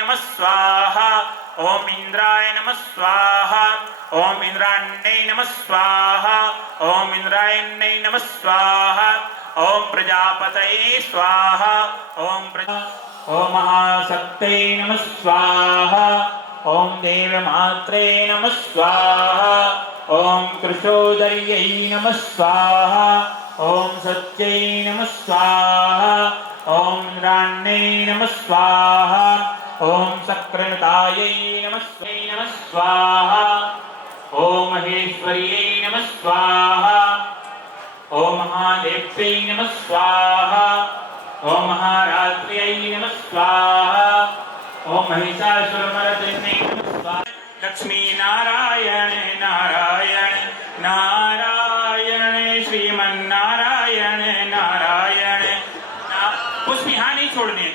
नमः स्वाहा ओम इंद्राय नमः स्वाहा ओम इंद्राण्यै नमः स्वाहा ओम इंद्रायण्यै नमः स्वाहा ओम प्रजापतये स्वाहा ओम महाशक्त्यै नमः स्वाहा ओम देवमात्रे नमः स्वाहा ओम कृशोदर्यै नमः स्वाहा ओम सत्यै नमः स्वाहा ओम इंद्राण्यै नमः स्वाहा ओम सक्रणतायै नमः स्वाहा ओम महेश्वर्यै नमः स्वाहा ओम महादेव्यै नमः स्वाहा ओम महारात्र्यै नमः स्वाहा ओम महिषासुरमर्दिन्यै नमः स्वाहा लक्ष्मी नारायण नारायण नारायण श्रीमन्नारायण नारायण पुष्प यहाँ नहीं छोड़ने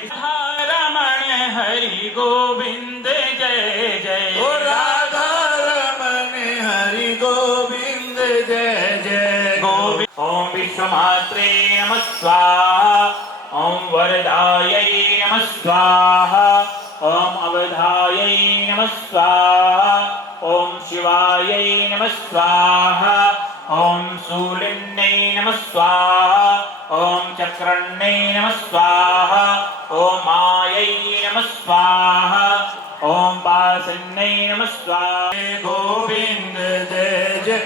रमण हरि गोविंद जय जय राधा रमण हरि गोविंद जय जय गोविंद ओम विश्वमात्रे नमः स्वाहा ओम वरदायै नमः स्वाहा ओम अवधायै नमः स्वाहा ओम शिवायै नमः स्वाहा ओम शूलिन्यै नमः स्वाहा ओम चक्रण्यै नमः स्वाहा ओम मायै नमः स्वाहा ओम पासन्यै नमः स्वाहा गोविंद जय जय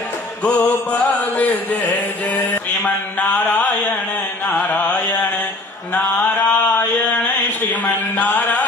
गोपाल जय जय श्रीमन्नारायण नारायण नारायण श्रीमन्नारायण